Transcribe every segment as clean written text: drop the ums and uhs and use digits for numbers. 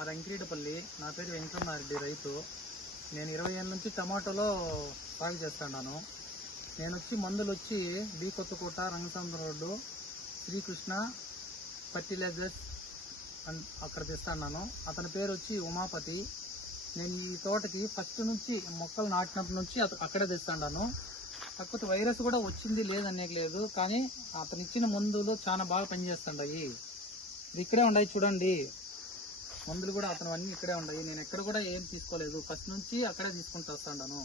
మాది అంకిరెడ్డిపల్లి. నా పేరు వెంకటరమణారెడ్డి, రైతు. నేను 20 ఏళ్ళ నుంచి టమాటోలో సాగు చేస్తున్నాను. నేను వచ్చి మందులు వచ్చి B Kothakota, Rangasamudram road, Srikrishna fertilisers అక్కడ తెస్తున్నాను. అతని పేరు వచ్చి ఉమాపతి. నేను ఈ తోటకి ఫస్ట్ నుంచి మొక్కలు నాటినప్పటి నుంచి అక్కడే తెస్తున్నాను. కాకపోతే వైరస్ కూడా వచ్చింది లేదనేది లేదు, కానీ అతను ఇచ్చిన మందులు చాలా బాగా పనిచేస్తుంటాయి. ఇది ఇక్కడే ఉన్నాయి చూడండి, మందులు కూడా అతను అన్ని ఇక్కడే ఉన్నాయి. నేను ఎక్కడ కూడా ఏం తీసుకోలేదు, ఫస్ట్ నుంచి అక్కడే తీసుకుంటూ వస్తాను.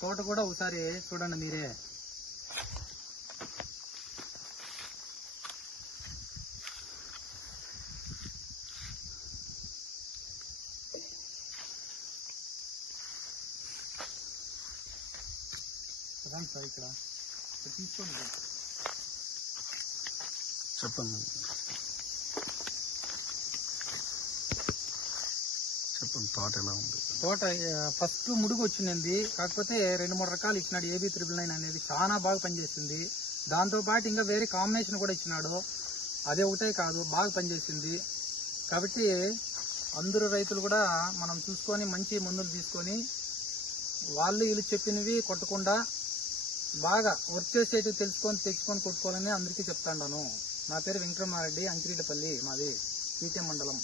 తోట కూడా ఒకసారి చూడండి మీరే. సార్ ఇక్కడ తీసుకోండి, చెప్పండి తోట ఎలా ఉంది? తోట ఫస్ట్ ముడుగు వచ్చింది, కాకపోతే 2-3 రకాలు ఇచ్చినాడు. AB 999 అనేది చాలా బాగా పనిచేసింది. దాంతోపాటు ఇంకా వేరే కాంబినేషన్ కూడా ఇచ్చినాడు, అదే ఒకటే కాదు, బాగా పనిచేసింది. కాబట్టి అందరూ రైతులు కూడా మనం చూసుకొని మంచి మందులు తీసుకొని వాళ్ళు వీళ్ళు చెప్పినవి కొట్టకుండా బాగా వర్క్ చేసేటివి తెలుసుకొని తెచ్చుకొని కొట్టుకోవాలని అందరికీ చెప్తాను. నా పేరు వెంకటరమణారెడ్డి, అంకిరెడ్డిపల్లి, మాది పీకే మండలం.